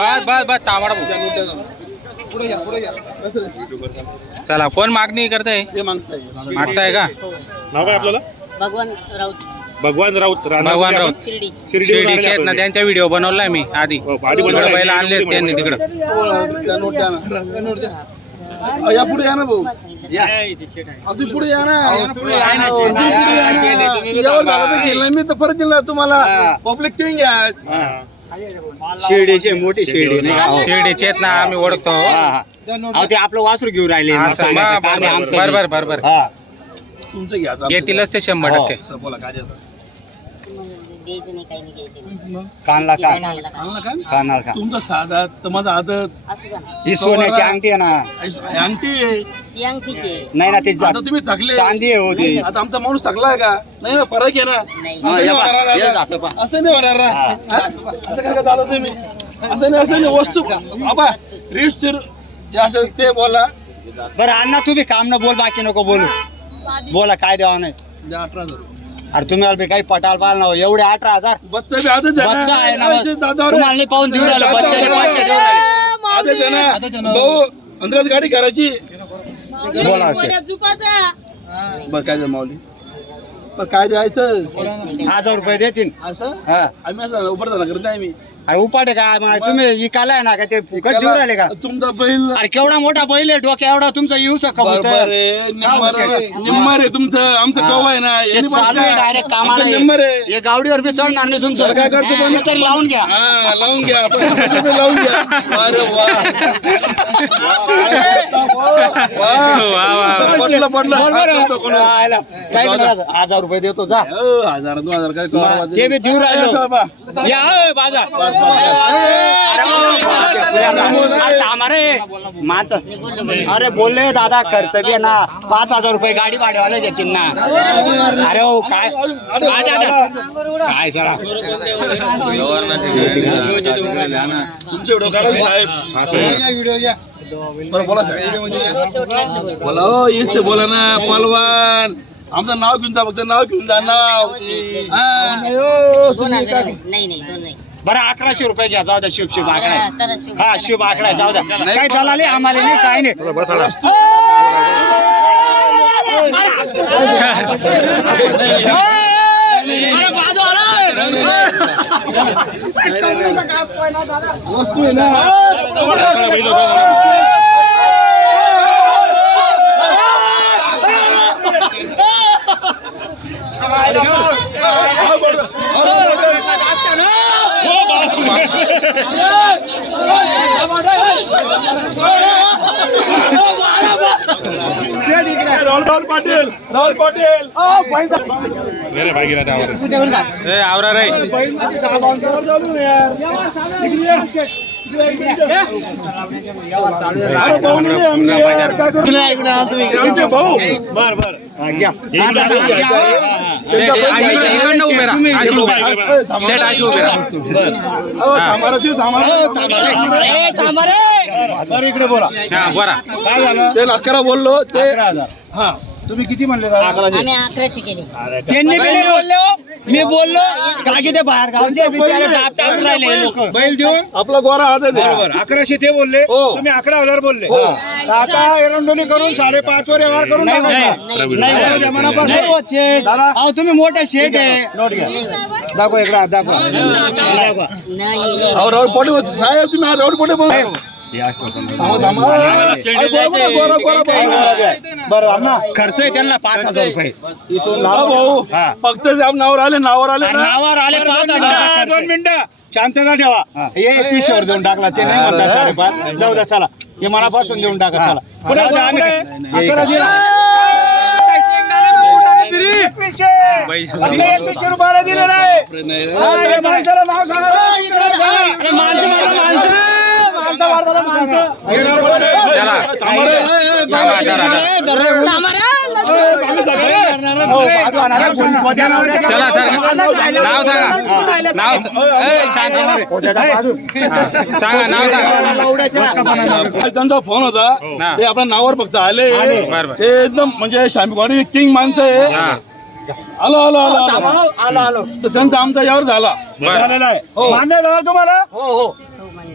बस बस बस तांबडा चला कोण मागणी करताय मागताय का नाव काय आपल्याला भगवान राऊत भगवान राऊत भगवान राऊत शिर्डी शिर्डीचे आहेत ना त्यांचा व्हिडिओ बनवलाय मी आधी बनवलाय. बैल आणले त्यांनी तिकडं या पुढे या ना भाऊ अगदी पुढे या ना मी तर परत दिला तुम्हाला पब्लिक टिंग घ्या शिर्डीचे मोठी शिर्डी नाही का? शिर्डीचे आहेत ना आम्ही ओळखतो अहो, ते आपलं वासरू घेऊन राहिले सांगायचं काम आहे आमचं. बरोबर बरोबर हा. तुमचं घ्या घेतीलच ते 100%. बोला काय द्यायचं नाही काही नाही द्यायचं नाही. कानला कान चांगला का? चांगला का कानाला कान तुमचा साधा तर माझा आदत असू का ही सोन्याची अंगठी आहे ना अंगठी आहे. ती अंगठीची आहे. नाही ना ते आता तुम्ही थकले चांदी आहे होती आता आमचा माणूस थकलाय का नाही ना फरक आहे ना नाही असं नाही होणार आता. असं नाही होणार ना हा? असं काय झालं तुम्ही असं नाही वस्तू बाबा रिस्टर जे असं ते बोला बरं अण्णा तुम्ही काम न बोल बाकी नको बोलू बोला काय द्यावं नाही 18,000 अरे तुम्हाला बी काही पटाल पाल ना एवढे 18,000 बच्चा बी आदत आहे बच्चा आहे ना ना. मग. दादावर तुम्हाला नाही पाहून देऊ राहिलो बच्चाले पैसे देऊ राहिले आदत आहे ना भाऊ अंदाज गाडी करायची बोला असे. बरं काय द्या माऊली पण काय द्यायचं 1,000 रुपये देतील असं हा आम्ही असं उभं झाला करत नाही मी अरे उपाटे काय मग तुम्ही इकालाय ना का ते फुकट देऊ राहिले का तुमचा बैल अरे केवढा मोठा बैल आहे डोक्या एवढा तुमचा येऊ बरोबर आहे निम्मर आहे तुमचं आमचं कवा आहे ना यांनी चालू आहे डायरेक्ट कामाला आमचं निम्मर आहे हे गावडीवर बी चढणार नाही तुमचं काय करतो पण? तरी लावून घ्या हा लावून घ्या आपण लावून घ्या अरे वा काय 1,000 रुपये देतो जा 1,000 काय कवा ते बी देऊ राहिलो या ए, बाजा अरे थांबा माच अरे बोलले दादा खर्च बी आहे ना 5,000 रुपये गाडी भाड्यावाले घेतील ना अरे हो काय काय दादा काय सरा तुमच्या डोक्याला साहेब बरं बोला साहेब बोला हो येस बोला ना पलवान आमचं नाव घेऊन जा फक्त नाव घेऊन जा नाव दोन हजार नाही नाही दोन नाही बरं 1,100 रुपये घ्या जाऊ द्या शुभ शुभ आकडा आहे. चला शिव. हा शुभ आकडा आहे, जाऊ द्या काही दलाली आम्हाला नाही काय नाही अरे बाजू वस्तू आहे ना राहुल पाटील आवरा रे आमचे भाऊ बर बर घ्या इकडनं उभे राहा अशी उभे राहा. शेट अशी उभे राहा. इकडे बोला हा बरा काय झालं ते 11 बोललो ते 11,000 हा तुम्ही किती म्हणले आम्ही 1100 केले त्यांनी बी नाही बोलले हो. मी बोललो का की ते बाहेर गावचे बिचारे दाब टाकून राहिले लोक बैल देऊन आपला गोरा हात आहे बरोबर 1100 ते बोलले हो. तुम्ही 11,000 बोलले हो. आता एरंडोली करून 5.5 वर व्यवहार करून नाही टाका. होत. नाही होत शेठ. अहो तुम्ही मोठे शेठ आहे नोट घ्या दाखवा इकडे हात दाखवा नाही राहुल पाटील साहेब तुम्ही राहुल पाटील बोल बरं अण्णा खर्च आहे त्यांना 5,000 रुपये इथून भाऊ हा. फक्त नावावर आले ना नावावर आले 5,000 2 मिनिटं शांतता ठेवा हे 21 देऊन टाकला ते नाही म्हणता 5.5 जाऊ द्या चला हे मनापासून देऊन टाका चला पुढे जाऊ द्या, आम्ही आम्ही काय? काय? 11 दिला. बाई. 21 रुपयाला दिले नाही हा, या माणसाला नाव सांगा. चला थांबा जरा. चला सांगा नाव सांगा नाव शांत सांगा नाव सांगा त्यांचा फोन होता ते आपल्या नावावर फक्त आले बरं. ते एकदम म्हणजे शामीवाडी किंग माणसं आहे आलो आलो आलो आलो आलो आलो तर त्यांचा आमचा यावर झाला झालेलं आहे मान्य आहे दादा तुम्हाला हो हो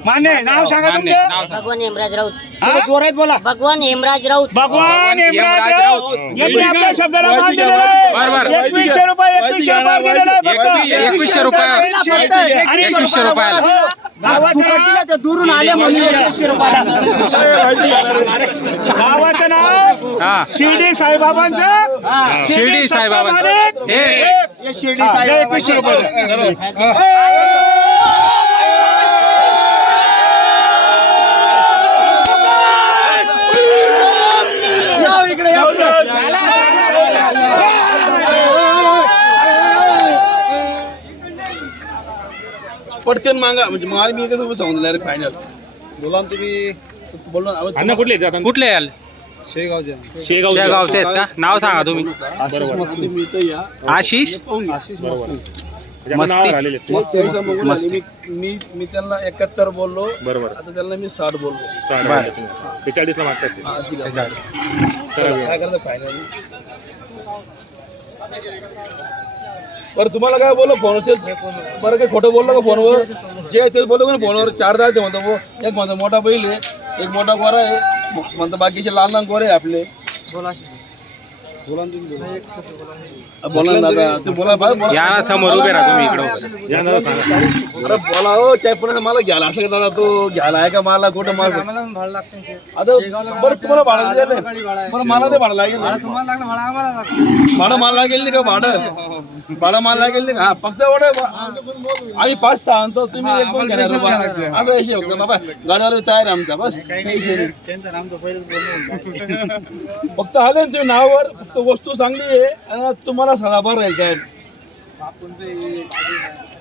मान्य आहे नाव सांगा मान्य, तुमचं नाव सांग. भगवान हेमराज राऊत थोडं जोरात बोला भगवान हेमराज राऊत भगवान हेमराज हेमराज राऊत. राऊत यांनी आपल्या शब्दाला मान दिलेला बरोबर. आहे 2100 रुपये 2100 रुपये दिलेला आहे फक्त. 2100 रुपये. 2100 रुपयाला. गावाचं नाव ते दुरून आले म्हणून 2100 रुपयाला गावाचं नाव हा शिर्डी साईबाबांचं शिर्डी साईबाबा हे हे शिर्डी साहेब 2100 रुपये इकडे या पुढे. पटकन मागा म्हणजे मला मी कसं सांगून डायरेक्ट फायनल बोला ना तुम्ही बोललो ना अण्णा कुठले आहेत आता? कुठले याल शेगावचे शेगावचे आहेत का नाव सांगा तुम्ही तुम्ही इथं या आशिष नावावर आलेले आहेत. मस्त मी त्यांना 71 बोललो बरोबर आता त्यांना मी 60 बोललो सांगा तुम्ही. ते 40 ला मागतात ते. हा, अशी गंमत. करा वेळ. काय करायचं फायनल बरं तुम्हाला काय बोललो फोन बरं काही खोटं बोललो का फोनवर जे आहे तेच बोलतो का फोनवर 4 ते म्हणतो भाऊ. एक म्हणतो मोठा बैल आहे एक मोठा गोरा आहे म्हणतो बाकीचे लहान लहान गोरे आहे आपले बोला ना दादा ते बोला या ना समोर उभे राहा तुम्ही इकडं या ना सांगा. अरे बोला हो चाय पण मला घ्यायला असं का दादा तो घ्यायला आहे का मला कुठं मला आता बरं तुम्हाला भाडं दिलं नाही बरं मला ते भाडं लागेल भाडं मला लागेल नाही का भाडं मला लागेल नाही का हा फक्त एवढं आम्ही 5-6 आणतो तुम्ही 1-2 घेणार असं विषय होतं बाबा गाडीवाला तयार आहे आमचा बस फक्त आले ना तुम्ही नावावर फक्त वस्तू चांगली आहे आणि तुम्हाला सदा बरं राहील काय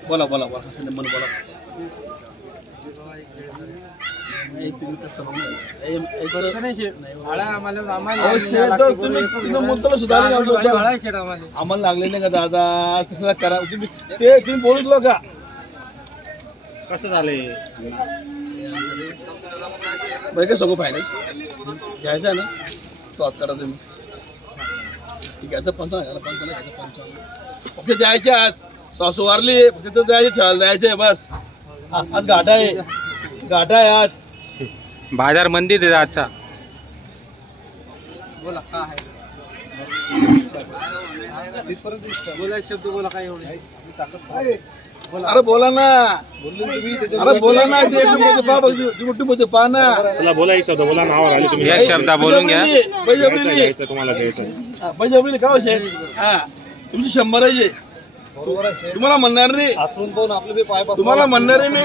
बोला बोला बोला असं मन बोला आम्हाला लागले नाही का दादा तसं करा तुम्ही बोललो का कसं झालंय बरं काय सगळं फायनल घ्यायचं आहे ना तो हात करा तुम्ही ठीक आहे 55 फक्त द्यायचे आज सासू वारली फक्त द्यायचे ठेवायला द्यायचे बस आज घाटा आहे आज बाजार मंदीत आहे आजचा अरे बोला ना ते मध्ये पहा ना चला बोला एक शब्द बोला नावावर आले तुम्ही. एक शब्द बोलून घ्या घ्यायचं तुम्हाला द्यायचं. पैसे का होशे हा तुमची 100 आहे तुम्हाला म्हणणार नाही तुम्हाला म्हणणार आहे मी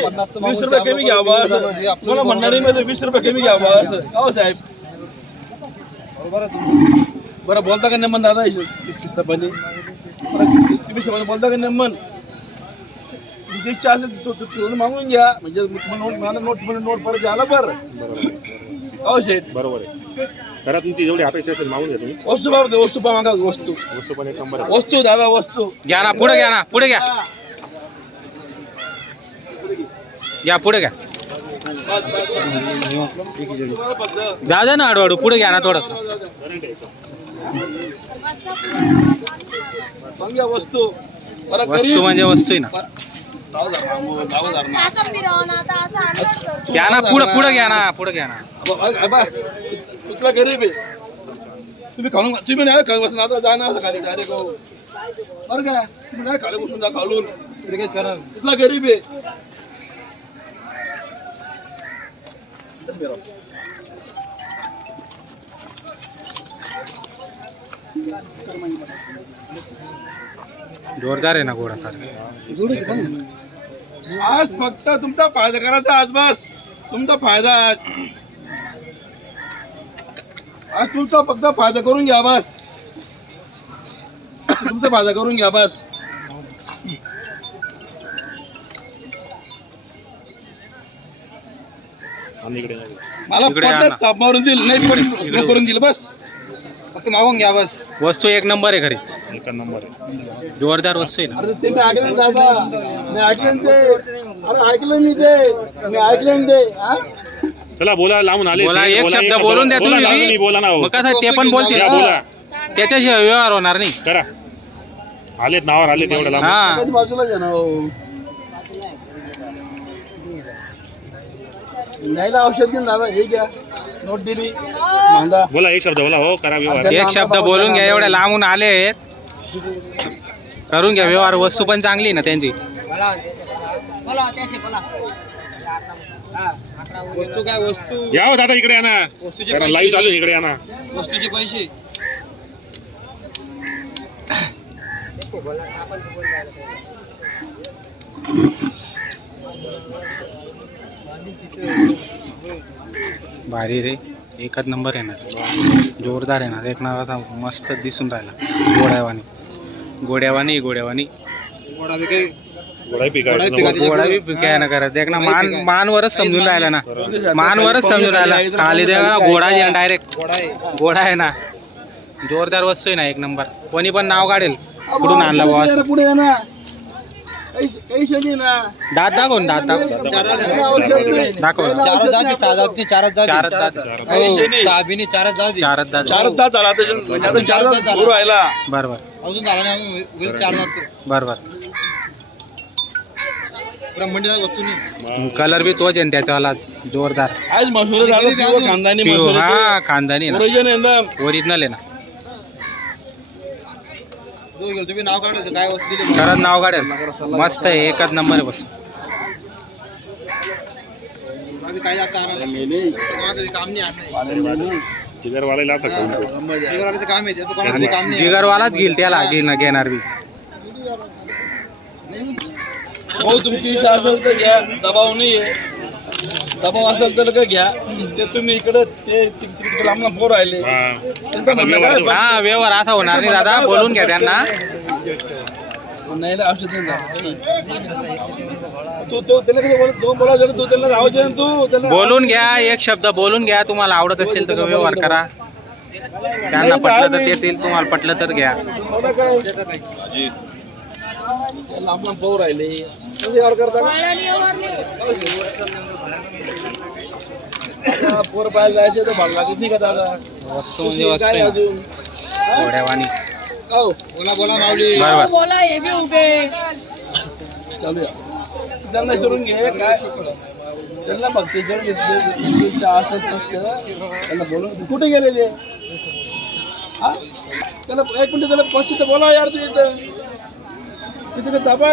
20 रुपये कमी घ्यावा असं तुम्हाला म्हणणार आहे मी 20 रुपये कमी घ्यावा असं का साहेब बरं बोलता का नेमन दादा तुम्ही बोलता का नेमन तुमची इच्छा असेल तो मागून घ्या म्हणजे नोट परत घ्यायला बरं हो शेठ बरोबर आहे. करा तुमची जेवढी अपेक्षा असेल मागून घ्या तुम्ही. वस्तू बाबा वस्तू पहा मागा वस्तू पण एक नंबर आहे. वस्तू दादा वस्तू घ्या ना पुढे घ्या ना पुढे घ्या या पुढे घ्या दादा ना हळूहळू पुढे घ्या ना थोडस सांगा वस्तू वस्तू म्हणजे वस्तू आहे ना घ्या ना पुढे पुढे घ्या ना पुढे घ्या ना तुला गरीब आहे तुम्ही खाऊन तुम्ही नाही खाऊन बसून आता जा ना असं खाली डायरेक्ट बरं काय तुम्ही नाही खाली बसून जा खालून तुला गरीब आहे जोरदार आहे ना घोडा सारखा आज फक्त तुमचा फायदा करायचा आज बस तुमचा फायदा आज तुमचा फक्त फायदा करून घ्या बस तुमचा फायदा करून घ्या बस मला पटलं तापमावरून दिल नाही करून दिलं बस फक्त मागून घ्या बस वस्तू एक नंबर आहे खरी एक नंबर आहे. जोरदार वस्तू आहे ना अरे ते मी ऐकलं दादा मी ऐकलं ते अरे ऐकलं मी ते हा चला बोला लावून आले. बोला एक बोला, शब्द बोलून द्या बोला, तुम्ही बोला ना हो. मग कसं ते पण बोलतील या, बोला त्याच्याशिवाय व्यवहार होणार नाही करा आलेत नावावर आलेत एवढ्या लांब हा कधी बाजूलाच आहे ना हो. न्यायला औषध घेऊन दादा हे घ्या नोट दिली मांदा बोला एक शब्द बोला हो करा व्यवहार एक शब्द बोलून घ्या एवढ्या लांबून आले करून घ्या व्यवहार वस्तू पण चांगली आहे ना त्यांची बोला त्याशी बोला वस्तू काय वस्तू या हो दादा इकडे या ना लाईव्ह चालू आहे, इकडे या ना वस्तूचे पैसे भारी रे एकच नंबर येणार जोरदार येणार एक नावाचा मस्त दिसून राहिला गोड्यावानी गोडाई पिकायचं गोडा बी पिकाय ना करत देख ना मानवरच समजून राहिला ना मानवरच समजून राहिला खाली देवा घोडा आहे डायरेक्ट घोडा आहे ना जोरदार वस्तू आहे ना एक नंबर कोणी पण नाव काढेल कुठून आणला बाबा पुढे या ना काही शनी ना दात दाखव दात दाखव चारच दात चारच दात चारच दात झाला म्हणजे आता चार दात सुरू राहिला बरोबर अजून झाला नाही चार दात बरोबर मंडीला वस्तू नाही कलर बी तोच आहे ना त्याच्यावाला जोरदार आज मसूर झालं पिवळं खानदानी मसूर हा खानदानी ना ओरिजिनल एकदम ओरिजिनल आहे ना जो गेलो तुम्ही नाव काढलं काय वस्तू दिली खरंच नाव काढेल मस्त आहे एकच नंबर आहे बस आम्ही काय आता माझं काम नाही आणलं जिगरवाल्याला असं काम करू. काम आहे त्याचं कोणाचं काम नाही जिगरवालाच घेईल त्याला घेणार बी हो तुमची इच्छा असेल तर घ्या दबाव नाही आहे दबाव असेल तर का घ्या ते तुम्ही इकडे ते तिकडे लांब पोर राहिले हा. त्यांचं म्हणणं काय हा व्यवहार असा होणार नाही दादा बोलून घ्या त्यांना नाही औषध नाही तू तो त्याला कसं दोन बोला जर तू त्याला लावायचे ना तू त्याला बोलून घ्या एक शब्द बोलून घ्या तुम्हाला आवडत असेल तर व्यवहार करा त्यांना पटलं तर देतील तुम्हाला पटलं तर घ्या मला काय लांब लांब पोर राहिले कसे यार करता पोर पाहायला जायचे तर भाग लागत नाही का दादा वस्तू म्हणजे वस्तू आहे ना. अजून घोड्यावानी बोला बोला माऊली बरोबर चालू त्यांना विचारून घे काय त्यांना फक्त असत त्यांना बोलून कुठे गेले ते हा त्याला एक मिनिट त्याला पक्षी तर बोला यार तू इथं तिथे दबा